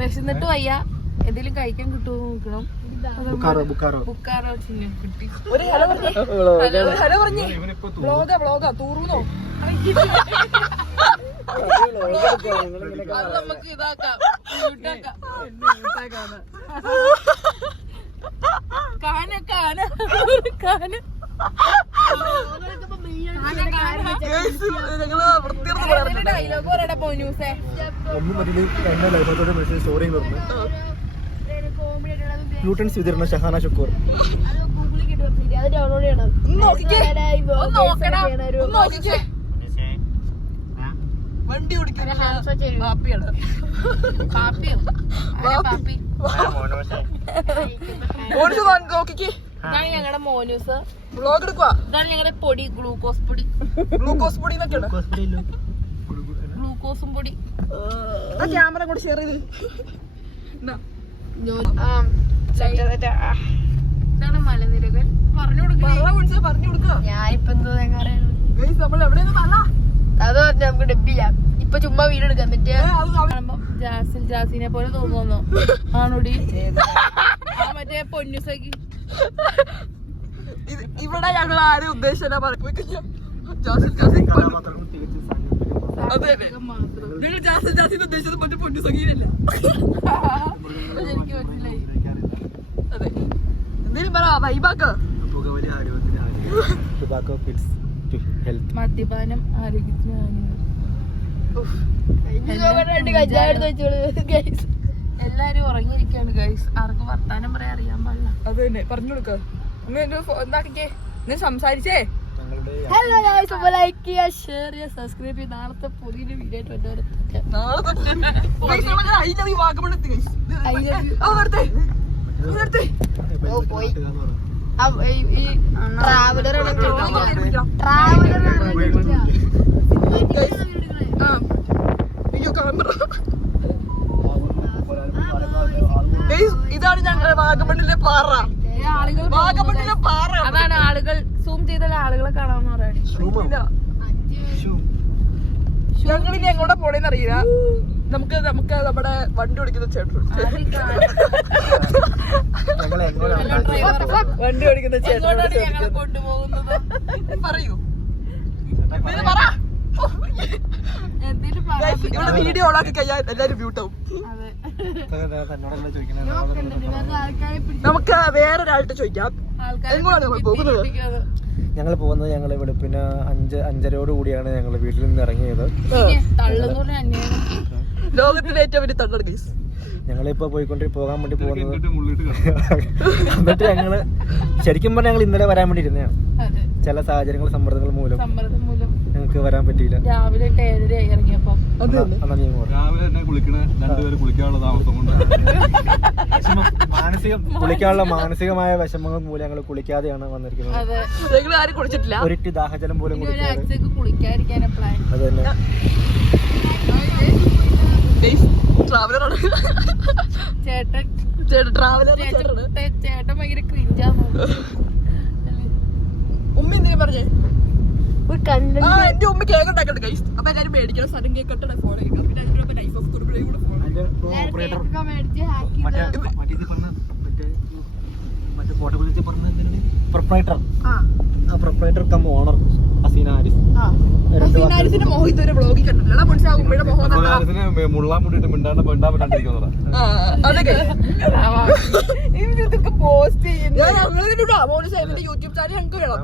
വിശന്നിട്ട് വയ്യ, എന്തെങ്കിലും കഴിക്കാൻ കിട്ടുമോ നോക്കണം. ബുക്കാറോ ചിഹ്നം കിട്ടി. ഹലോ പറഞ്ഞേ. ബ്ലോഗാ തൂറുന്നോ? അത് നമുക്ക് ഇതാക്കാം. ഡയലോഗ് പറയടാ പോന്യൂസേ. ഗ്ലൂട്ടൻസ് വിതരണ ഷഹാന ഷുക്കൂർ. വണ്ടി ഓടിക്കാൻ കാപ്പിയാണ്. ഇതാണ് ഞങ്ങളുടെ മോനൂസ്. വ്ലോഗ് എടുക്കുക. ഇതാണ് ഞങ്ങളുടെ പൊടി, ഗ്ലൂക്കോസ് പൊടി. ഗ്ലൂക്കോസ് പൊടി ഗ്ലൂക്കോസും പൊടി. ക്യാമറ കൂടെ ഷെയർ ചെയ്ത്. ഇതാണ് മലനിരകൾ. പറഞ്ഞു കൊടുക്കുക. ഞാനിപ്പോ നമ്മൾ എവിടെയെന്ന് അത് നമുക്ക് ഡബ്ബില്ല. ഇപ്പൊ ചുമ്മാ വീഡിയോ എടുക്കാൻ പറ്റിയ ജാസിനെ പോലെ തോന്നുന്നു. ആണോടി മറ്റേ പൊന്നുസഖി. ഇവിടെ ഞങ്ങൾ ആരും ഉദ്ദേശിച്ച ഉദ്ദേശിച്ചത് മറ്റേ പൊന്നുസഖിയിലല്ല. എനിക്ക് മനസ്സിലായി. അതെ, എന്തേലും പറ വൈബാക്ക്. മദ്യപാനം ആരോഗ്യത്തിന് എല്ലാരും ഉറങ്ങിയിരിക്കാണ് ഗൈസ്. ആർക്കും വർത്താനം പറയാൻ അറിയാൻ പാടില്ല. അത് തന്നെ പറഞ്ഞു കൊടുക്ക. എന്താക്കിക്കേ, നീ സംസാരിച്ചേ. ഹലോ ഗൈസ്, അപ്പോൾ ലൈക്ക് ചെയ്യുക, ഷെയർ ചെയ്യുക, സബ്സ്ക്രൈബ് ചെയ്യുക. നാളത്തെ പുതിയൊരു വീഡിയോ ആയിട്ട് ഇതാണ് ഞങ്ങളുടെ വാഗമണ്ണിലെ പാറ. വാഗമണ്ണിലെ പാറ. അതാണ് ആളുകൾ സൂം ചെയ്ത ആളുകളെ കാണാമെന്ന് പറയാ. ഞങ്ങളിനി എങ്ങോട്ടാ പോണേന്ന് അറിയില്ല. നമുക്ക് നമ്മുടെ വണ്ടി ഓടിക്കുന്ന ചേട്ടൻ കൊണ്ടുപോകുന്നത് പറയൂ. ഇവിടെ വീഡിയോ ഓണാക്കി കഴിഞ്ഞാൽ എല്ലാരും മ്യൂട്ടാവും. നമുക്ക് വേറൊരാളുടെ ചോദിക്കാം. എങ്ങോട്ടാണ് പോകുന്നത്? ഞങ്ങൾ പോകുന്നത് ഞങ്ങൾ വെളുപ്പിന് 5:30 കൂടിയാണ് ഞങ്ങൾ വീട്ടിൽ നിന്ന് ഇറങ്ങിയത്. ലോകത്തിലെ ഏറ്റവും വലിയ തള്ളർ കേസ്. ഞങ്ങളിപ്പോ പോകാൻ വേണ്ടി പോകുന്നത്. എന്നിട്ട് ഞങ്ങള് ശരിക്കും പറഞ്ഞാൽ ഞങ്ങൾ ഇന്നലെ വരാൻ വേണ്ടി ഇരുന്നതാണ്. ചില സാഹചര്യങ്ങൾ സമ്മർദ്ദങ്ങൾ മൂലം ഞങ്ങൾക്ക് വരാൻ പറ്റിയില്ല. രാവിലെ ഇറങ്ങിയപ്പോ മാനസികമായ വിഷമങ്ങൾ മൂലം ഞങ്ങൾ കുളിക്കാതെയാണ് വന്നിരിക്കുന്നത്. ഒരിറ്റ് ദാഹജലം പോലും കുളിക്കാതിരിക്കാനാ പ്ലാൻ. അത് തന്നെ. ചേട്ടൻ ഭയങ്കര ക്രിഞ്ചാണ്. ഉമ്മ എന്തിനാ പറഞ്ഞേ? എന്റെ ഉമ്മ കേക്ക് ഉണ്ടാക്കണ്ട ഗൈസ്. അപ്പൊ എല്ലാരും മേടിക്കണം. സഡൻ കേക്ക് കട്ടണ ഫോൺ കേൾക്കാം. പിന്നെ അതിനോട് നൈഫ് ഓഫ് കുടുംബം കൂടെ phone. Proprietor cum owner Haseena Haris. Haseena Mohit ഒരു വ്ളോഗിൽ കണ്ടില്ല. മനസ്സിലാവുമ്പോഴേ ഇതൊക്കെ പോസ്റ്റ് ചെയ്യുന്നത് യൂട്യൂബ് ചാനൽ ഞങ്ങൾക്ക് വേണം.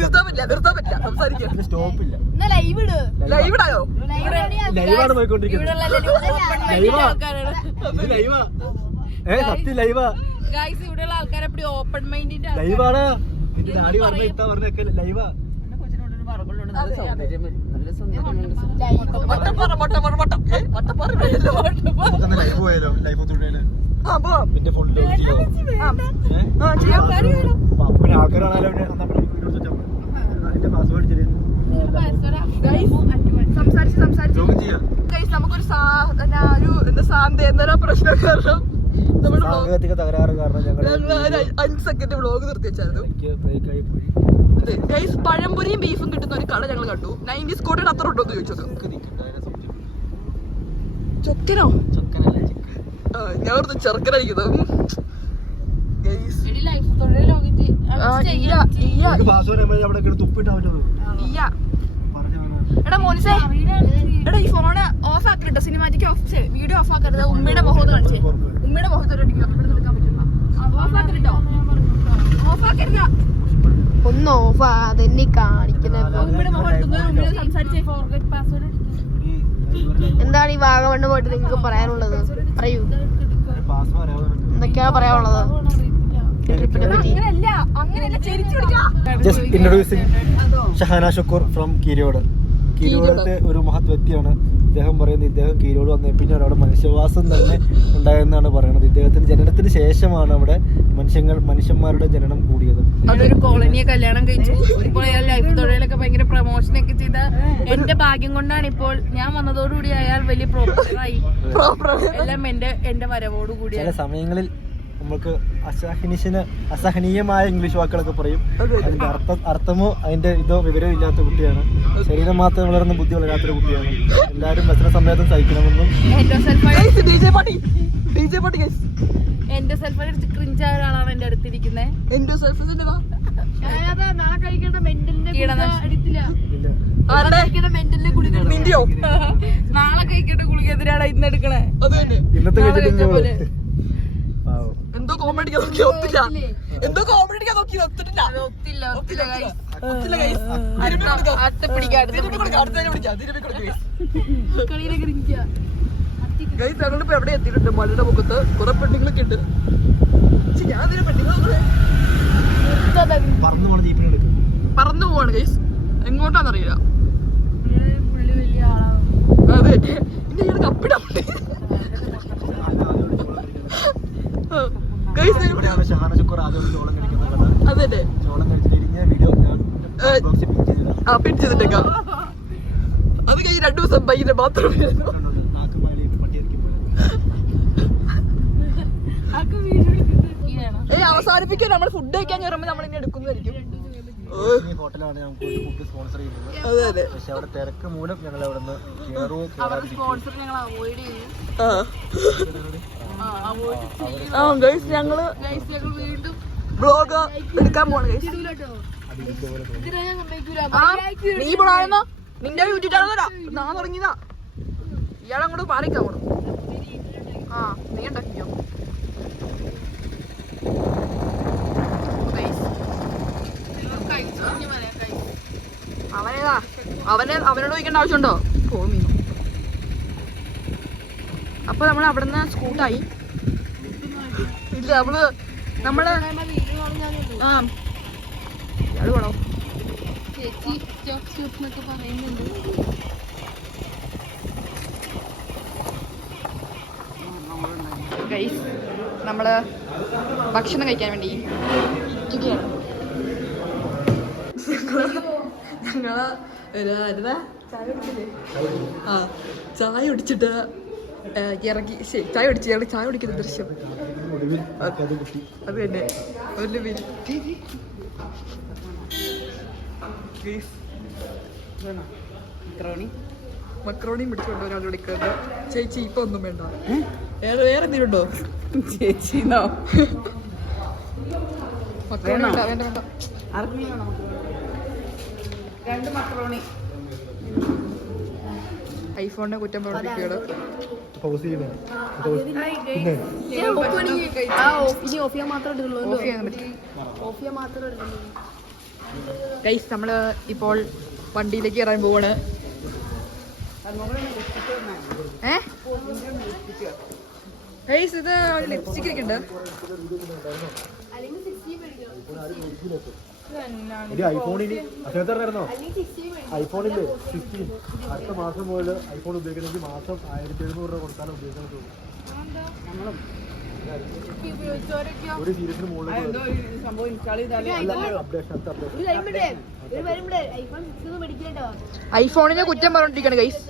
നിർത്താൻ പറ്റില്ല സംസാരിക്കാൻ. സ്റ്റോപ്പില്ല. ലൈവിടായോ? ലൈവാണ് പോയിക്കൊണ്ടിരിക്കുന്നത്. ഇവിടെയുള്ള ആൾക്കാരെ ഓപ്പൺ മൈൻഡിന്റെ ലൈവാണ്. ലൈവാ. നമുക്കൊരു സാന്ത്വന പ്രശ്നം കാരണം സാങ്കേതിക തകരാറ് കാരണം ഞങ്ങൾ 5 സെക്കൻഡ് വ്ലോഗ് നിർത്തി വെച്ചായിരുന്നു. ബ്രേക്ക് ആയി പോയി. ഗൈസ് പഴംപൊരിയും ബീഫും കിട്ടുന്ന ഒരു കട ഞങ്ങൾ കണ്ടു. 90s കോട്ടയുടെ അത്ര ഉണ്ടോ എന്ന് ചോദിച്ചത്. ചൊക്കനോ? ഞാൻ ഓർത്ത് ചെറുക്കനായിരിക്കുന്നത്. എടാ മോനിസേ, എടാ ഈ ഫോണ് ഓഫ് ആക്കിട്ടോ, സിനിമാറ്റിക് ഓഫ് വീഡിയോ ഓഫ് ആക്കരുത്. ഉമ്മയുടെ മുഖത്ത് കാണിച്ചേ, ഉമ്മയുടെ മുഖത്ത് എടുക്കാൻ പറ്റില്ല. ഓഫ് ആക്കരുട്ടോ, ഓഫ് ആക്കരുത്. ഒന്ന് ഓഫ് അതെന്നെ കാണിക്കുന്നത്. എന്താണ് ഈ വാഗമണ്ണ് പോയിട്ട് നിങ്ങൾക്ക് പറയാനുള്ളത്? പറയൂ, എന്തൊക്കെയാ പറയാനുള്ളത്? Just introducing Shahana Shukkur from Keeriyode. കീരിയോടത്തെ ഒരു മഹത് വ്യക്തിയാണ് ഇദ്ദേഹം. പറയുന്നത് ഇദ്ദേഹം കീരിയോട് വന്നേ പിന്നെ അവിടെ മനുഷ്യവാസം തന്നെ ഉണ്ടായെന്നാണ് പറയുന്നത്. ഇദ്ദേഹത്തിന്റെ ജനനത്തിന് ശേഷമാണ് അവിടെ മനുഷ്യന്മാരുടെ ജനനം കൂടിയത്. അതൊരു കോളനിയെ കല്യാണം കഴിച്ചു. ഇപ്പോൾ ലൈഫ് തൊഴിലൊക്കെ ഭയങ്കര പ്രൊമോഷൻ ഒക്കെ ചെയ്ത എന്റെ ഭാഗ്യം കൊണ്ടാണ് ഇപ്പോൾ ഞാൻ വന്നതോടുകൂടി അയാൾ വലിയ പ്രോപ്പറായി. എല്ലാം എന്റെ വരവോടുകൂടി. ചില സമയങ്ങളിൽ നമുക്ക് അസഹനീയമായ ഇംഗ്ലീഷ് വാക്കുകളൊക്കെ പറയും. അതിന്റെ അർത്ഥമോ അതിന്റെ ഇതോ വിവരവും ഇല്ലാത്ത കുട്ടിയാണ്. ശരീരം മാത്രം വളർന്ന ബുദ്ധി വളരാത്തൊരു കുട്ടിയാണ്. എല്ലാവരും വ്യസന സമയത്തും സഹിക്കണമെന്നും. എന്റെ സെൽഫ് ക്രിഞ്ചായ ഒരാളാണ് എന്റെ അടുത്തിരിക്കുന്നത്. എന്റെ സെൽഫ് നാളെ കഴിക്കേണ്ട മെന്റലിന്റെ ഗുളിക എതിരാണ് ഇന്ന് എടുക്കണേ. ഇന്നത്തെ എന്തോ കോമഡി എന്തോ കോമഡി ഒത്തില്ല. ഞങ്ങളിപ്പോ എവിടെ എത്തിയിട്ടുണ്ട്? മലയുടെ മുഖത്ത് കുറെ പെണ്ണുങ്ങളൊക്കെ ഉണ്ട്. ഞാൻ പറന്നു പോവാണ് ഗൈസ്. എങ്ങോട്ടാന്നറിയില്ല. അതെ, ഇനി കപ്പിടാ പിടിച്ചതിട്ടേക്കാം. അത് കഴിഞ്ഞ് 2 ദിവസം പയ്യന്റെ ബാത്റൂമിൽ അവസാനിപ്പിക്കാൻ നമ്മൾ ഫുഡ് കഴിക്കാൻ കയറുമ്പോൾ നമ്മൾ ഇനി എടുക്കുന്നതായിരിക്കും. അതെ അതെ, അവിടെ തിരക്ക് മൂലം ഞങ്ങൾ അവിടെ സ്പോൺസർ ഞങ്ങൾ അവോയ്ഡ് ചെയ്തു. ഞങ്ങള് വീണ്ടും ബ്ലോഗ് എടുക്കാൻ പോണ. നീ പോണായിരുന്നോ? നിന്റെ യൂട്യൂബ് ചാനൽ ഞാൻ തുടങ്ങിയതാ. ഇയാളങ്ങോട്ട് പാലിക്കാൻ പോണു. നീ ഉണ്ടാക്കിയോ? അവനോട് ചോദിക്കേണ്ട ആവശ്യമുണ്ടോ? പോമി. അപ്പൊ നമ്മൾ അവിടുന്ന് സ്കൂട്ടായി. ഇല്ല നമ്മള് ഇയാള് വേണോ? ഗൈസ്, നമ്മള് ഭക്ഷണം കഴിക്കാൻ വേണ്ടി ഞങ്ങള് ചായ കുടിച്ചിട്ട് ഇറങ്ങി. ചായ കുടിക്കുന്ന ദൃശ്യം അത് തന്നെ. ഒരു മക്രോണിയും പിടിച്ചോണ്ടോ ഒരാൾ വിളിക്കുന്നത്. ചേച്ചി ഇപ്പൊ ഒന്നും വേണ്ട. വേറെ എന്തെങ്കിലും ഉണ്ടോ ചേച്ചി? മക്രോണി വേണ്ട. 2 മക്രോണി. ഐഫോണിനെ കുറ്റം പ്രവർത്തിക്കുകയാണ്. ഗൈസ്, നമ്മള് ഇപ്പോൾ വണ്ടിയിലേക്ക് ഇറങ്ങാൻ പോവാണ്. ഗൈസ്, ഇത് ലിപ്സ്റ്റിക് ഇരിക്കുന്നുണ്ട്. ഐഫോണില് 16 അടുത്ത മാസം മുതൽ ഐഫോൺ ഉപയോഗിക്കണമെങ്കിൽ മാസം 1700 രൂപ കൊടുക്കാനും ഉപയോഗിക്കാൻ പറ്റുള്ളൂ. ഒരു സീരീസിന് മുകളിൽ ഐഫോണിനെ കുറ്റം പറഞ്ഞോണ്ടിരിക്കുകയാണ് ഗൈസ്.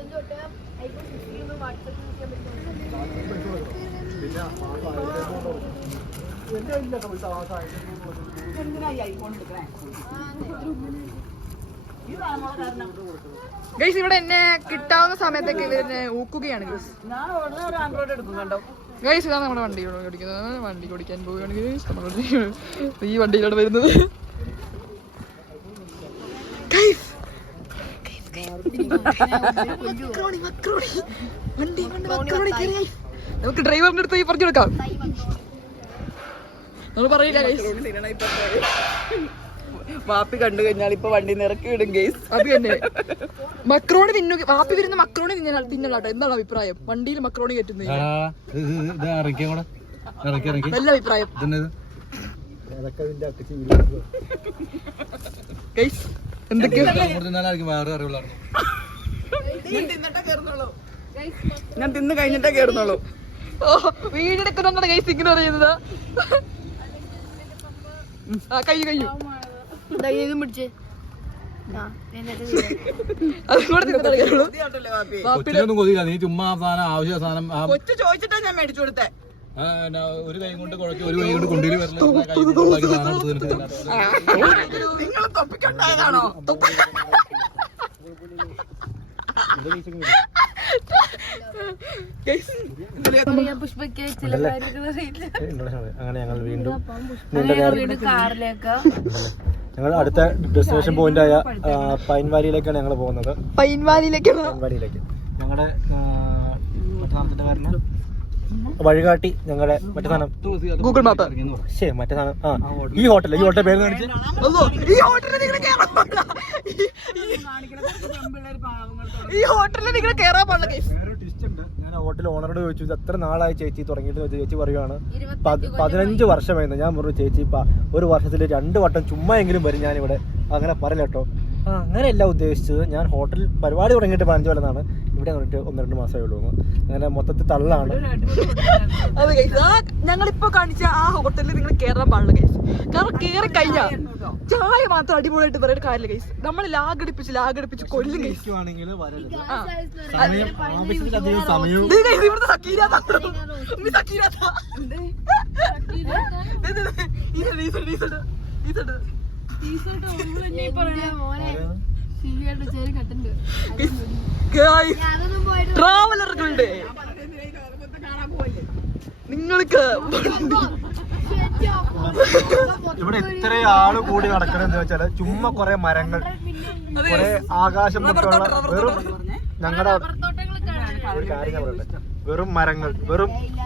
ഗൈസ് ഇവിടെ എന്നെ കിട്ടാവുന്ന സമയത്തൊക്കെ ഇവരെന്നെ ഊക്കുകയാണ് ഗൈസ്. ഗൈസ് ഇതാണ് നമ്മുടെ വണ്ടി ഓടിക്കുന്നത്. വണ്ടി ഓടിക്കാൻ പോവുകയാണ് ഗൈസ്. നമ്മൾ ഈ വണ്ടിയിലാണ് വരുന്നത്. ഗൈസ് നമുക്ക് ഡ്രൈവറിന്റെ അടുത്ത് പറഞ്ഞു കൊടുക്കാം. നമ്മൾ പറയില്ല ഗൈസ്. വാപ്പി കണ്ടു കഴിഞ്ഞാൽ ഇപ്പൊ വണ്ടി നിറക്കി വിടും ഗൈസ്. അത് തന്നെ മക്രോണി തിന്നു. വാപ്പി വരുന്ന മക്രോണി തിന്നലാട്ടോ. എന്താണ് അഭിപ്രായം? വണ്ടിയിൽ മക്രോണി കയറ്റുന്നത് നല്ല അഭിപ്രായം. ഗൈസ് എന്തൊക്കെയോ ഞാൻ തിന്ന് കഴിഞ്ഞിട്ടേ കേറുന്നുള്ളൂ. വീടെടുക്കുന്ന ഗൈസ് ഇങ്ങനെ പറയുന്നത്. കഴിയും പിടിച്ചേ കൊച്ചു ചോദിച്ചിട്ടാ ഞാൻ മേടിച്ചു കൊടുത്തേ. ഒരു കൈ കൊണ്ട് കുഴക്കി ഒരു കൈ കൊണ്ട് കൊണ്ടുവരും. നിങ്ങൾ തൊപ്പിക്കുണ്ടായതാണോ? പുഷ്പക്ക് അങ്ങനെ ഞങ്ങൾ വീണ്ടും ഞങ്ങൾ അടുത്ത ഡെസ്റ്റിനേഷൻ പോയിന്റ് ആയ പൈൻ വാലിയിലേക്കാണ് ഞങ്ങൾ പോകുന്നത്. പൈൻവാലിയിലേക്ക് ഞങ്ങളുടെ മറ്റേ സാധനത്തിന്റെ കാരണം വഴികാട്ടി ഞങ്ങളുടെ മറ്റേ സാധനം ഗൂഗിൾ മാപ്പ്. മറ്റേ സാധനം ഈ ഹോട്ടൽ പേര് കാണിച്ച് ഈ ഹോട്ടലിൽ നിങ്ങൾ കേറാൻ പാടില്ല ഗൈസ്. വേറൊരു ട്വിസ്റ്റ് ഉണ്ട്. ഞാൻ ഹോട്ടൽ ഓണറോട് ചോദിച്ചു ഇത് എത്ര നാളായി ചേച്ചി തുടങ്ങിയിട്ട്. ചേച്ചി പറയുവാണ് 15 വർഷമായിരുന്നു. ഞാൻ പറഞ്ഞു ചേച്ചി ഒരു വർഷത്തിൽ 2 വട്ടം ചുമ്മാ എങ്കിലും വരും ഞാനിവിടെ. അങ്ങനെ പറയില്ല കേട്ടോ. അങ്ങനെയല്ല ഉദ്ദേശിച്ചത്. ഞാൻ ഹോട്ടൽ പരിപാടി തുടങ്ങിയിട്ട് 15 കൊല്ലമാണ്. ഇവിടെ വന്നിട്ട് 1-2 മാസമേ ഉള്ളൂ. അങ്ങനെ മൊത്തത്തിൽ തള്ളാണ്. അതെ ഗൈസ്, ഞങ്ങളിപ്പോ കാണിച്ച ആ ഹോട്ടലിൽ നിങ്ങൾ കേറാൻ പാടില്ല ഗൈസ്. കാരണം കേറി കഴിഞ്ഞാ ചായ മാത്രം അടിപൊളിയായിട്ട് പറയുന്ന കാര്യമില്ല ഗൈസ്. നമ്മൾ ലാഗടിപ്പിച്ച് കൊല്ലും ഗൈസ്. ഇവിടുത്തെ ട്രാവലറുകളുടെ നിങ്ങൾക്ക് ഇവിടെ ഇത്ര ആള് കൂടി നടക്കണെന്ന് വെച്ചാല് ചുമ്മാ കൊറേ മരങ്ങൾ, കൊറേ ആകാശം തൊട്ടുള്ള വെറും ഞങ്ങളുടെ ഒരു കാര്യം ഞാൻ പറയട്ടെ, വെറും മരങ്ങൾ,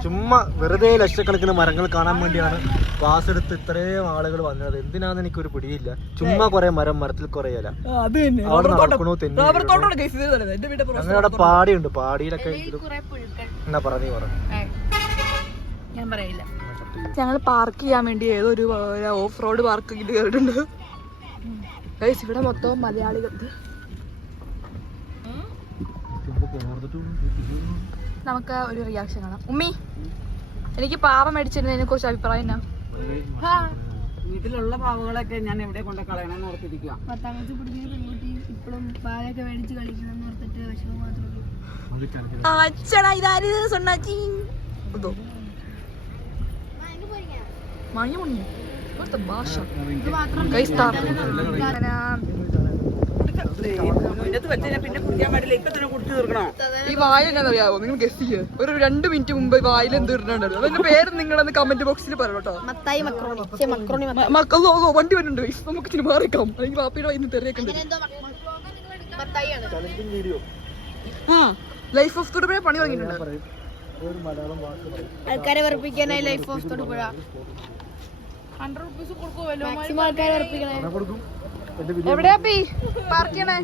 ചുമ്മാ വെറുതെ ലക്ഷക്കണക്കിന് മരങ്ങൾ കാണാൻ വേണ്ടിയാണ് ക്ലാസ് എടുത്ത് ഇത്രയും ആളുകൾ വന്നത്. എന്തിനാന്ന് എനിക്കൊരു പിടിയില്ല. ചുമ്മാ കൊറേ മരത്തിൽ കൊറേ ഇല അവിടെ നടക്കണോ തെന്നി. അങ്ങനെ അവിടെ പാടിയുണ്ട്. പാടിയിലൊക്കെ എന്നാ പറഞ്ഞു ഞാൻ പറയില്ല. ഞങ്ങൾ പാർക്ക് ചെയ്യാൻ വേണ്ടി ഏതൊരു ഓഫ് റോഡ് പാർക്ക് ഇത് കയറിയിട്ടുണ്ട് ഗൈസ്. ഇവിടെ മൊത്തം മലയാളികൾ. നമുക്ക് ഒരു റിയാക്ഷൻ കാണാം. ഉമ്മി, എനിക്ക് പാവ മേടിച്ചിരുന്നതിനെ കുറിച്ച് അഭിപ്രായം എന്നാ? വീട്ടിലുള്ള പാവകളൊക്കെ ഞാൻ എവിടെ കൊണ്ട് കളയണമെന്ന് ഓർത്തിരിക്കുക. 10ാം ക്ലാസ് പഠിക്കുന്ന പെൺകുട്ടി ഇപ്പോഴും പാലൊക്കെ മേടിച്ച് കളിക്കണം ഓർത്തിട്ട് വിഷമം മാത്രമേ. പിന്നെ കുടിക്കാൻ പാടില്ല. ഇപ്പൊ തന്നെ കുടിച്ചു തീർക്കണോ? ഈ വായ എന്നാറിയാവോ? നിങ്ങൾ ഗസ് ചെയ്യ്. ഒരു 2 മിനിറ്റ് മുമ്പ് വായിൽ എന്ത് ഇടുന്നുണ്ടല്ലോ. അതിന്റെ പേര് നിങ്ങളൊന്ന് കമന്റ് ബോക്സിൽ പറയട്ടോ. വണ്ടി വരുന്നുണ്ട്. നമുക്ക് ഇച്ചിരി മാറിക്കാം. അല്ലെങ്കിൽ പാപ്പിയുടെ വൈകുന്നേരം തെറിയൊക്കെ ലൈഫ് ഓഫ് തൊടുപുഴ പണി തുടങ്ങിയിട്ടുണ്ട്. ആൾക്കാരെ വെറുപ്പിക്കാനായി ലൈഫ് ഓഫ് തൊടുപുഴ 100 rupees കൊടുക്കുമല്ലോ. മാക്സിമം ആൾക്കാരെ വെറുപ്പിക്കണേ. എവിടെയാ പി പാർക്ക് ചെയ്യണേ?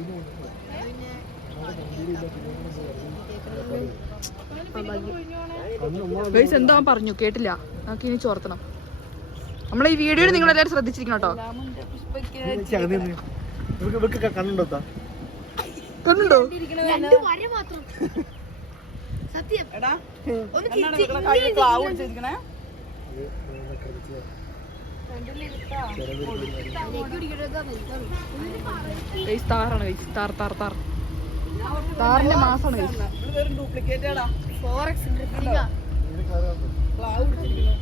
എന്താ പറഞ്ഞു കേട്ടില്ല. നമുക്ക് ഇനി ചോർത്തണം. നമ്മളെ ഈ വീഡിയോയിൽ നിങ്ങൾ എല്ലാവരും ശ്രദ്ധിച്ചിരിക്കണം കേട്ടോ. കണ്ടുണ്ടോ? സത്യം താറിന്റെ മാസാണ്. ഡ്യൂപ്ലിക്കേറ്റ് ഫോറക്സ് ക്ലാവ് പിടിച്ചിരിക്കുന്നു.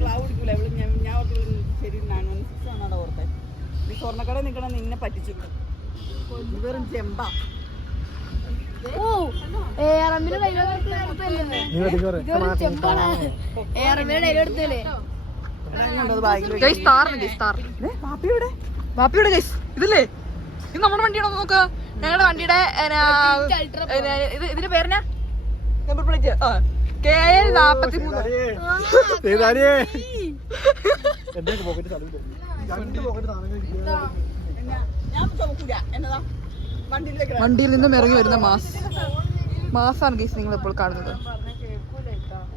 ക്ലാവ് പിടിക്കൂല അവള്. ഞാൻ ഓർത്ത് ശരി 916 ആണോ ഓർത്തെ. ഈ സ്വർണ്ണക്കട നിൽക്കണം നിന്നെ പറ്റിച്ചു. വെറും ചെമ്പ. ഓ ഏറമ്മിന്റെ ഡയലോഗ് എടുത്തല്ലേ ബാപ്പിയുടെ ഗൈസ് ഇതില്ലേ ഇത് നമ്മുടെ വണ്ടിയാണോ നോക്ക. ഞങ്ങളുടെ വണ്ടിയുടെ ഇതിന്റെ പേരെന്നാ നമ്പർ പ്ലേറ്റ് KL 43. ഞാൻ ചുമക്കൂല എന്നതാ വണ്ടിയിലേക്ക്. വണ്ടിയിൽ നിന്നും ഇറങ്ങി വരുന്ന മാസാണ് ഗൈസ് നിങ്ങൾ ഇപ്പോൾ കാണുന്നത്.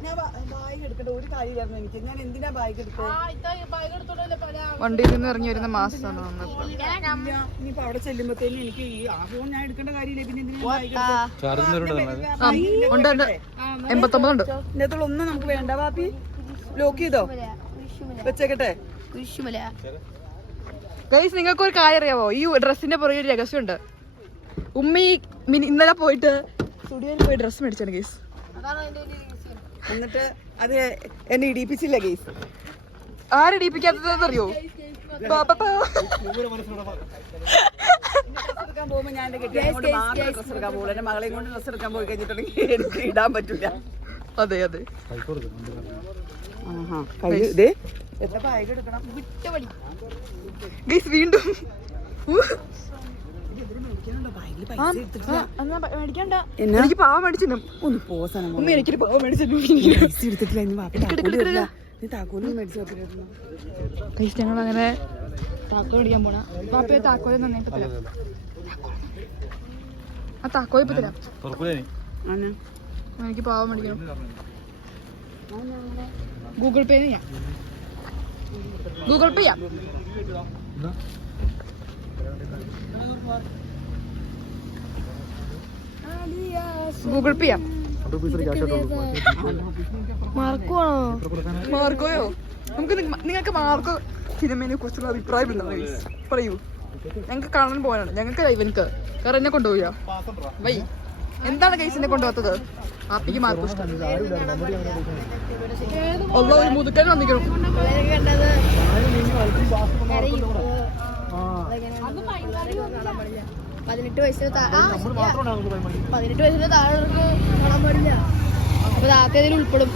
ഞാൻ ബാഗ് എടുക്കട്ടെ. ഒരു കാര്യമായിരുന്നു എനിക്ക്. ഞാൻ എന്തിനാ ബാഗ് എടുത്തത്? വണ്ടിയിൽ നിന്ന് ഇറങ്ങി വരുന്ന മാസാണ് ഇനിയിപ്പോ അവിടെ ചെല്ലുമ്പോഴത്തേനും എനിക്ക് ഈ ആ ഫോൺ ഞാൻ എടുക്കേണ്ട കാര്യമില്ല. പിന്നെ എന്തിനാ ബാഗ് ഉണ്ട് 89 ഉണ്ട്. ഇതിനകത്തുള്ള ഒന്നും നമുക്ക് വേണ്ട. ബാപ്പി ലോക്ക് ചെയ്തോ വെച്ചേക്കട്ടെ. ഗൈസ് നിങ്ങൾക്ക് ഒരു കാര്യം അറിയാവോ? ഈ ഡ്രസ്സിന്റെ പുറകെ ഒരു രഹസ്യമുണ്ട്. ഉമ്മി ഇന്നലെ പോയിട്ട് സ്റ്റുഡിയോയിൽ പോയി ഡ്രസ്സ് മേടിച്ചാണ് ഗൈസ്. എന്നിട്ട് അത് എന്നെ ഇടിപ്പിച്ചില്ല ഗൈസ്. ആരിടിപ്പിക്കാത്തതെന്ന് അറിയോ? എടുക്കാൻ പോകുമ്പോ ഞാൻ എന്റെ കെട്ടിയെ കൊണ്ട് മാത്രം ഡ്രസ് എടുക്കാൻ പോകുള്ളൂ. എന്റെ മകളെയും കൊണ്ട് ഡ്രസ് എടുക്കാൻ പോയി കഴിഞ്ഞിട്ടുണ്ടെങ്കിൽ എനിക്ക് ഇടാൻ പറ്റില്ല. അതെ അതെ എത്ര ബാഗ് എടുക്കണം ഗൈസ് വീണ്ടും എനിക്ക് പാവ മേടിച്ചിട്ടും ഒന്ന് പോസാനം ഉമ്മ എനിക്കൊരു പാവ മേടിച്ചിട്ടും എടുത്തിട്ടില്ല. നീ താക്കോലും മേടിച്ചു വെക്കരുന്നു. ഗൈസ് ഞങ്ങൾ അങ്ങനെ താക്കോൽ മേടിക്കാൻ പോണ. പാപ്പയെ താക്കോൽ നന്നായിട്ട് തരാം. ആ താക്കോൽ ഇപ്പൊ തരാം. എനിക്ക് പാവ മേടിക്കണം. ഗൂഗിൾ പേ ചെയ്യാം. ഗൂഗിൾ പേ ചെയ്യാം. ഗൂഗിൾ പേ ചെയ്യാം. മാർക്കോയോ? നമുക്ക് നിങ്ങൾക്ക് മാർക്കോ സിനിമയെ കുറിച്ചുള്ള അഭിപ്രായം എന്താ പറയൂ. ഞങ്ങൾക്ക് കാണാൻ പോകാനാണ്. ഞങ്ങൾക്ക് ഇവനക്ക് കാരണം എന്നെ കൊണ്ടുപോയാ വൈ എന്താണ് ഗൈസിനെ കൊണ്ടുപോകാത്തത്? ആപ്പിക്ക് മാർക്കോ ഇഷ്ടം. ഒരു മുതുക്കൻ വന്നിക്കണം. 18 വയസ്സിന് താഴെ 18 വയസ്സിന് താഴെ കാണാൻ പാടില്ല. അപ്പൊ താത്തേതിൽ ഉൾപ്പെടും.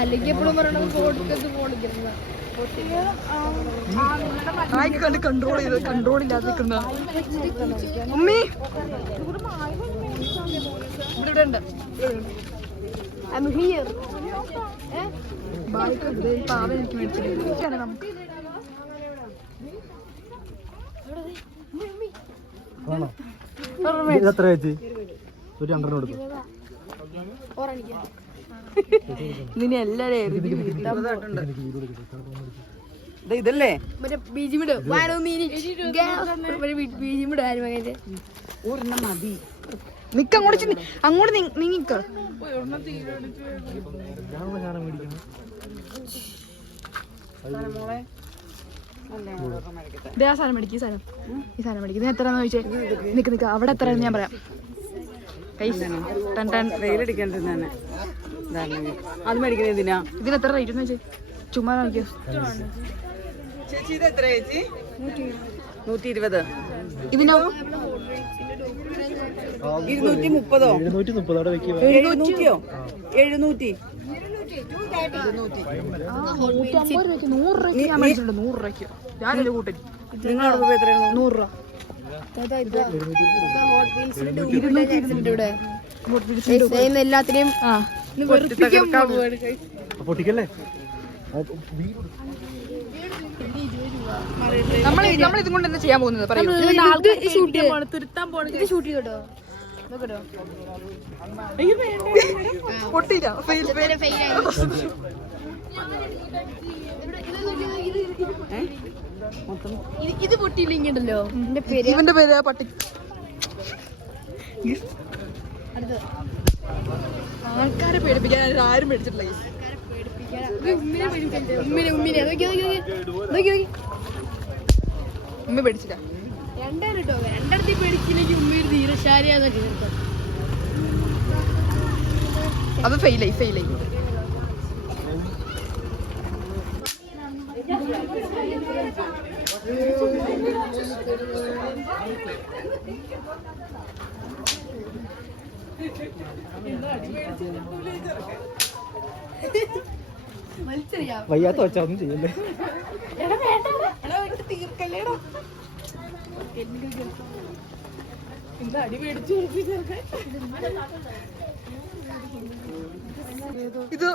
അല്ലെങ്കിൽ എപ്പോഴും പറയണത് കൺട്രോൾ ഇല്ലാതെ നിൽക്കുന്ന ഉമ്മി ഇവിടെ ഉണ്ട്. പാവ എനിക്ക് മേടിച്ചിട്ടുണ്ട്. നമുക്ക് എത്ര ചേച്ചി? ഒരു 2 കൊടുക്കും. ഇതിന് എല്ലാരും ഇതല്ലേ മറ്റേ ബീജിമിട് ബീജിമിട് ഒരെണ്ണം മതി. നിക്ക് അങ്ങോട്ട് നീങ്ങിക്ക. ഇതേ ആ സാധനം മേടിക്കും. ഈ സാധനം മേടിക്കും. ഇതിന് എത്രയാന്ന് ചോദിച്ചേ? നിക്ക് അവിടെ എത്രയാന്ന് ഞാൻ പറയാം. വെയിലടിക്കാണ്ടിരുന്നാണ് അത് മേടിക്കുന്നത് എന്തിനാ? ഇതിന് എത്ര റേറ്റ് എന്ന് വെച്ചേ? ചുമ്മാ നോക്കിയോ ചേച്ചി. ഇത് എത്ര ചേച്ചി? 120. ഇതിനോ 230. 730 അവിടെ വെക്കുക. 700യോ? 700. 100 രൂപയ്ക്ക് ഞാൻ മേടിച്ചിട്ടുണ്ട്. 100 രൂപയ്ക്ക് ഞാനൊരു കൂട്ടൻ. നിങ്ങളുടെ രൂപ എത്രയാണ്? 100 രൂപ. എല്ലാത്തിനെയും പൊട്ടിക്കല്ലേ? നമ്മൾ ഇതും കൊണ്ട് എന്താ ചെയ്യാൻ പോകുന്നത് പറയൂ. ഷൂട്ട് ചെയ്തോ പൊട്ടിയില്ല. ഇത് പൊട്ടിയില്ലെങ്കിണ്ടല്ലോ ഇവന്റെ പേര് പട്ടി. ആൾക്കാരെ പേടിപ്പിക്കാൻ ആരും മേടിച്ചിട്ടില്ല. ഉമ്മ പേടിച്ചില്ല. രണ്ടായിരം കേട്ടോ, രണ്ടിടത്തിൽ പേടിച്ചില്ലെങ്കിൽ ഉമ്മയൊരു ധീരശാലിയാന്നൊക്കെ കേട്ടോ. അത് ഫെയിലായി. വയ്യാത്ത വെച്ചാ ഒന്നും ചെയ്യല്ലേ. തീർക്കല്ലേടോ എന്താ അടി മേടിച്ചു ഇത്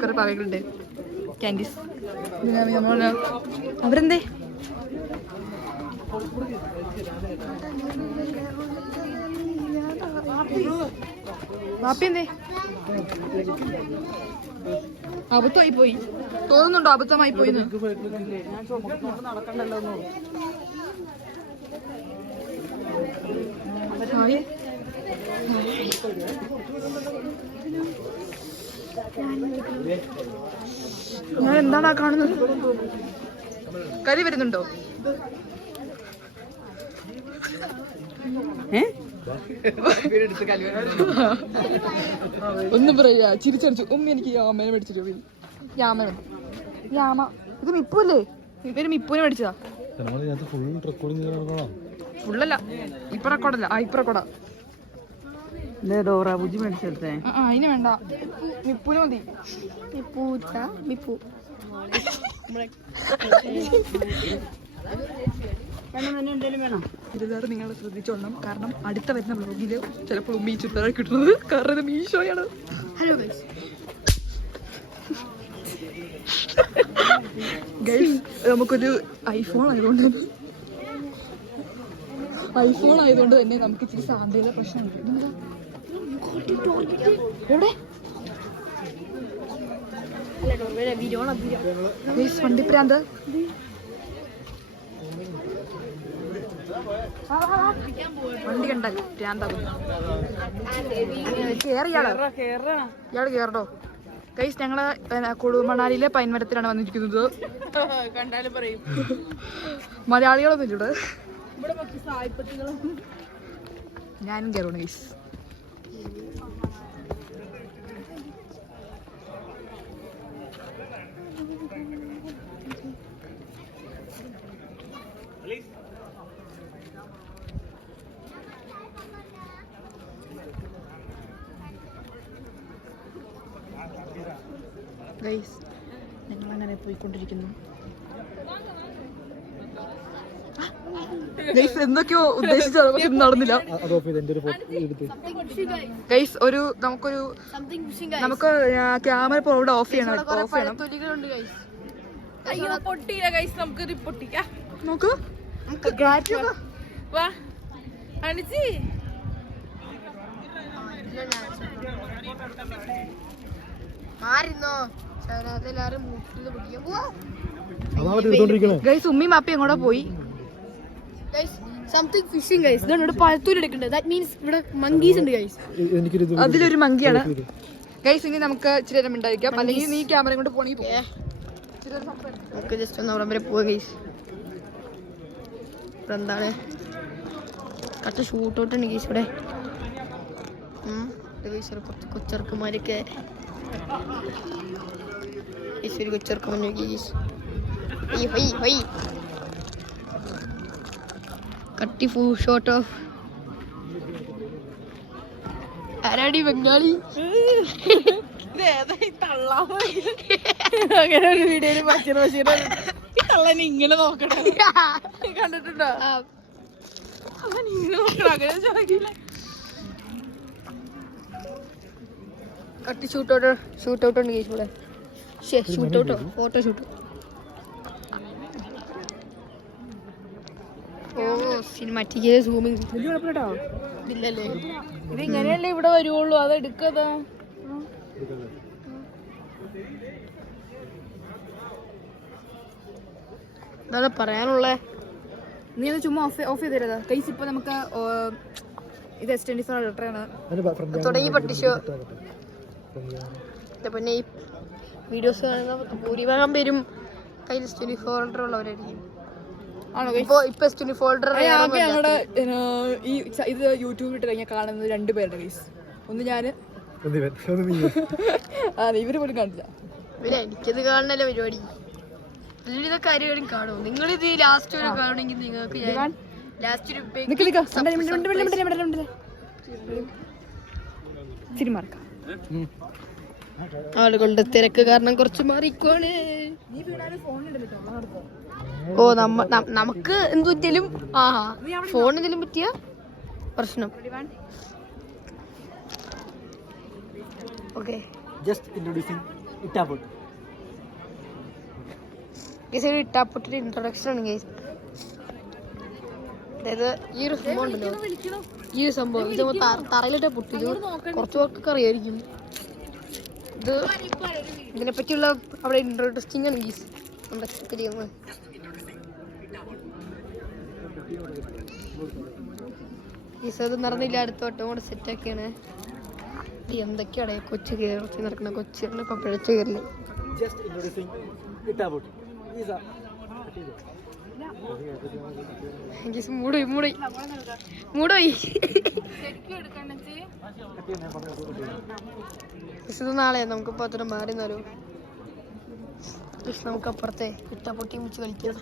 കുറെ പാവകളുണ്ട് ക്യാൻഡീസ്. അവരെന്തേ വാപ്പി എന്തേ അബദ്ധമായി പോയി തോന്നുന്നുണ്ടോ? അബദ്ധമായി പോയി ഞാൻ എന്താണ് കാണുന്നത്? കരി വരുന്നുണ്ടോ? ഒന്നും പറയാ ചിരിച്ചടിച്ചു. എനിക്ക് യാമനെ മേടിച്ചിട്ടോ? യാമ ഇത് മിപ്പല്ലേ? ഇവര് മിപ്പൂനെ മേടിച്ചതാ. ഫുള്ളല്ല, ഇപ്പൊ റെക്കോർഡല്ല. ഇപ്പൊ റെക്കോർഡാ. അതിന് വേണ്ട, മിപ്പൂന് മതി. ഇതെല്ലാവരും നിങ്ങൾ ശ്രദ്ധിച്ചോളണം. കാരണം അടുത്ത വരുന്ന ബ്ലോഗില് ചിലപ്പോൾ ഉമ്മ ഈ ചുറ്റാൻ കിട്ടുന്നത്. കാരണം ഇത് മീഷോയാണ്. ഗൈസ്, നമുക്കൊരു ഐഫോൺ ആയതുകൊണ്ട് തന്നെ നമുക്ക് ഇച്ചിരി സാധ്യത പ്രശ്നമുണ്ട്. വണ്ടിപ്രാന്ത്. വണ്ടി കണ്ടാൽ പ്രാന്താകും. ഇയാള് കേറട്ടോ. ഗൈസ്, ഞങ്ങള് കുളുമണാലിയിലെ പൈൻമരത്തിലാണ് വന്നിരിക്കുന്നത്. കണ്ടാലും പറയും മലയാളികളൊന്നും ഇല്ല ഞാനും കയറുന്നു ഗൈസ്. ഗൈസ്, ഞങ്ങളങ്ങനെ പോയിക്കൊണ്ടിരിക്കുന്നു. ഗൈസ്, എന്തൊക്കെയോ ഉദ്ദേശിച്ചത് പക്ഷെ നടന്നില്ല. ഗൈസ്, നമുക്ക് ക്യാമറ ഇപ്പോൾ ഇവിടെ ഓഫ് ചെയ്യണം. അയ്യോ പൊട്ടിയില്ല ഗൈസ്, നമുക്ക് പൊട്ടിക്കാം. നോക്ക് വാ അണിച്ചി. ഗൈസ്, ഉമ്മയും മാപ്പയും എങ്ങോട്ടാ പോയി? Something fishing guys. ഇതാണ് പഴത്തൂര് എടുക്കണ്ടത്. ദാറ്റ് മീൻസ് ഇവിടെ മങ്കീസ് ഉണ്ട് ഗൈസ്. അതിലൊരു മങ്കിയാണ് ഗൈസ്. ഇനി നമുക്ക് ഇച്ചിരി നേരം ഉണ്ടായിരിക്കാം, അല്ലെങ്കിൽ നീ ക്യാമറ കൊണ്ട് പോണെങ്കിൽ നമുക്ക് ജസ്റ്റ് ഒന്ന് അവിടെ വരെ പോവാ ഗൈസ്. ഇവിടെ എന്താണ് കറക്റ്റ് ഷൂട്ട് ഔട്ടുണ്ട് ഗൈസ്. ഇവിടെ കുറച്ച് കൊച്ചർക്കുമാരൊക്കെ ഈശ്വരി കൊച്ചർക്കുമാർ ഗൈസ്. കട്ടി ഫുൾ ഷോട്ട് ഓഫ് ആരാടി ബംഗാളി. അങ്ങനെ ഒരു വീഡിയോയില് കള്ളനെ ഇങ്ങനെ നോക്കണേ കണ്ടിട്ടുണ്ടോ? അവൻ ഇങ്ങനെ നോക്കണം, അങ്ങനെ ചോദിക്കില്ല. കട്ടി ഷൂട്ട് ഔട്ട് ഉണ്ട് ഗൈസ് ഇവിടെ. ഷൂട്ട് ഔട്ടോ ഫോട്ടോ ഷൂട്ട്. ഓ സിനിമാറ്റിക് സൂമിങ് ഇല്ലല്ലേ? ഇത് ഇങ്ങനെയല്ലേ ഇവിടെ വരുവുള്ളൂ, അത് എടുക്കതാ. എന്താണ് പറയാനുള്ളേ? നീ അത് ചുമ്മാ ഓഫ് ചെയ്ത് തരാ കൈസ്. ഇപ്പൊ നമുക്ക് ഇത് S24 അൾട്രയാണ്. തുടങ്ങി പട്ടിഷോ. പിന്നെ ഈ വീഡിയോസ് കാണുന്ന ഭൂരിഭാഗം പേരും കയ്യിൽ സ്റ്റുഡി ഫോൾഡർ ഉള്ളവരായിരിക്കും. ആണോ ഇപ്പൊ സ്റ്റുഡി ഫോൾഡർ ആകെ ഞങ്ങളുടെ ഈ ഇത് യൂട്യൂബിൽ ഇട്ട് കഴിഞ്ഞാൽ കാണുന്നത് 2 പേരുടെ കേസ്. ഒന്ന് ഞാന് ഇവര് പോലും കാണില്ല. എനിക്കത് കാണണല്ലോ പരിപാടി. ഇതൊക്കെ ആരും കാണും. നിങ്ങളിത് ലാസ്റ്റ് വരെ കാണണമെങ്കിൽ നിങ്ങൾക്ക് ഞാൻ ലാസ്റ്റ് ആളുകളുടെ തിരക്ക് കാരണം കുറച്ച് മാറിക്കോണ്. ഓ നമുക്ക് എന്ത് പറ്റിയാലും ഫോൺ എന്തെങ്കിലും പറ്റിയ പ്രശ്നം. ഓക്കെ ഇട്ടാപ്പൊട്ടിന്റെ ഇൻട്രൊഡക്ഷൻ ആണ് ഗൈസ്. അതായത് ഈ ഒരു സംഭവം ഉണ്ടല്ലോ, ഈ ഒരു സംഭവം ഇത് തറയിലിട്ട് പൊട്ടിയത് കുറച്ച് പേർക്കൊക്കെ അറിയായിരിക്കും. ഇതിനെപ്പറ്റിയുള്ള അവിടെ ഇൻട്രൊഡക്റ്റിംഗ് ആണ് ഗീസ് ചെയ്യുന്നത്. ഗീസ് അത് നടന്നില്ല, അടുത്ത വട്ടം കൂടെ സെറ്റാക്കിയാണ്. എന്തൊക്കെയാണ് കൊച്ചു കേരളത്തിൽ നടക്കുന്ന കൊച്ചികളിൽ ഇപ്പൊ പിഴച്ചു കയറില്ല. മൂടോയി നാളെ നമുക്കിപ്പോ അത്ര മാറിന്നാലോ. നമുക്ക് അപ്പുറത്തെ ഇട്ടാപ്പൊട്ടി വെച്ച് കളിക്കാം.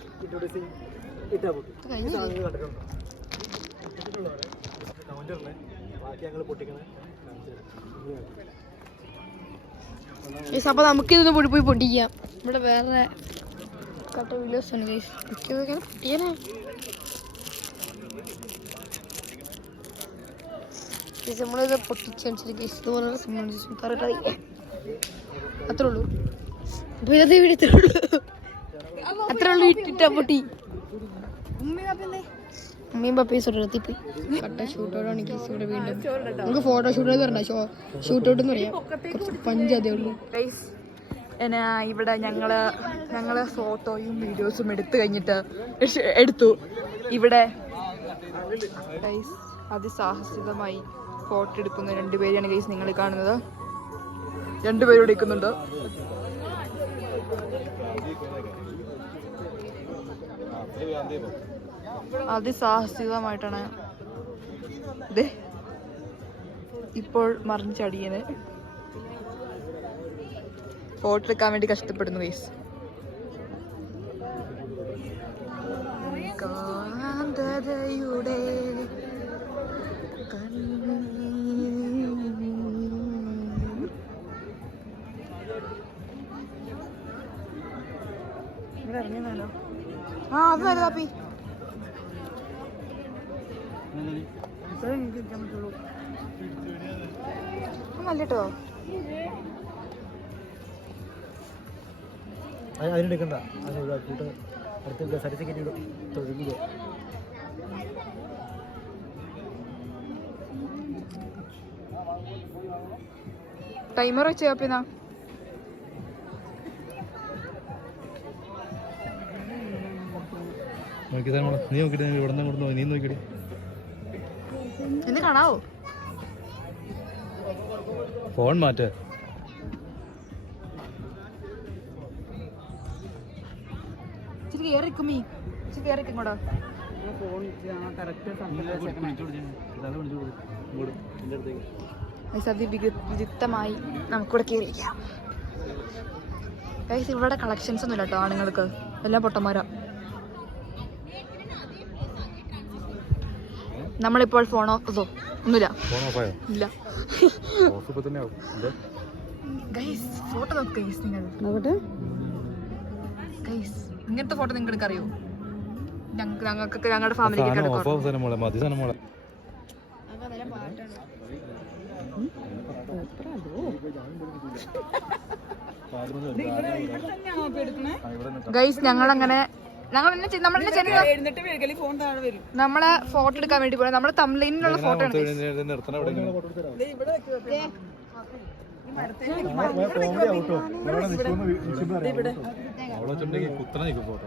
അപ്പൊ നമുക്കിതൊന്ന് പോയി പൊട്ടിക്കാം. ഇവിടെ വേറെ കട്ട വീഡിയോസ് ആണ് പൊട്ടിയാനാ. നമ്മളിത് പൊട്ടിച്ചനുസരിച്ച് അത്രേ ഉള്ളൂ. അത്രേ ഉള്ളൂ. ഇട്ടാ പൊട്ടി ഉമ്മയും പപ്പയും സുരത്തിപ്പോയി. കട്ട ഷൂട്ടൗട്ടാണ് കേസ് ഇവിടെ വീണ്ടും. നമുക്ക് ഫോട്ടോ ഷൂട്ട് പറഞ്ഞ ഷൂട്ടൗട്ട് എന്ന് പറയാം. കുറച്ച് പഞ്ചതേ ഉള്ളൂ. ഇവിടെ ഞങ്ങള് ഫോട്ടോയും വീഡിയോസും എടുത്തു. ഇവിടെ അതിസാഹസികമായി ഫോട്ടോ എടുക്കുന്ന 2 പേരെയാണ് ഗൈസ് നിങ്ങൾ കാണുന്നത്. 2 പേരും എടുക്കുന്നുണ്ട്. അതിസാഹസികമായിട്ടാണ് ഇപ്പോൾ മറിഞ്ഞടിയന് ഫോട്ടോ എടുക്കാൻ വേണ്ടി കഷ്ടപ്പെടുന്നു ഗൈസ്. കാന്തതയുടെ ഇറങ്ങിയാലോ. അത് വലുതാപ്പി നല്ലട്ടോ. അതിനെടുക്കണ്ട, അത് ഒഴിവാക്കിയിട്ട് അടുത്ത സർട്ടിഫിക്കറ്റ് തൊഴിൽ. ടൈമർ വെച്ച് കാപ്പിന്നാ നീ നോക്കിട്ട് ഇവിടെ നീ നോക്കിട്ട് എന്നെ കാണാവോ? ഫോൺ മാറ്റ. വിചിത്തമായി നമുക്കിവിടെ കയറിയിരിക്കാം. ഇവിടെ കളക്ഷൻസ് ഒന്നും ഇല്ല കേട്ടോ ആണുങ്ങൾക്ക്, എല്ലാം പൊട്ടന്മാരാ. നമ്മളിപ്പോൾ ഫോണോ ഒന്നുമില്ല. ഇല്ല ഗൈസ്, ഫോട്ടോ നോക്ക് ഗൈസ്. നിങ്ങൾ ഗൈസ് ഇങ്ങനത്തെ ഫോട്ടോ നിങ്ങൾക്ക് അറിയോ? ഞങ്ങൾക്ക് ഞങ്ങളുടെ ഫാമിലിക്ക് ഗൈസ് ഞങ്ങളങ്ങനെ നമ്മളെ ഫോട്ടോ എടുക്കാൻ വേണ്ടി പോയി. നമ്മളെ തമിഴിലുള്ള ഫോട്ടോ ആണ്. കുത്തനെ ഫോട്ടോ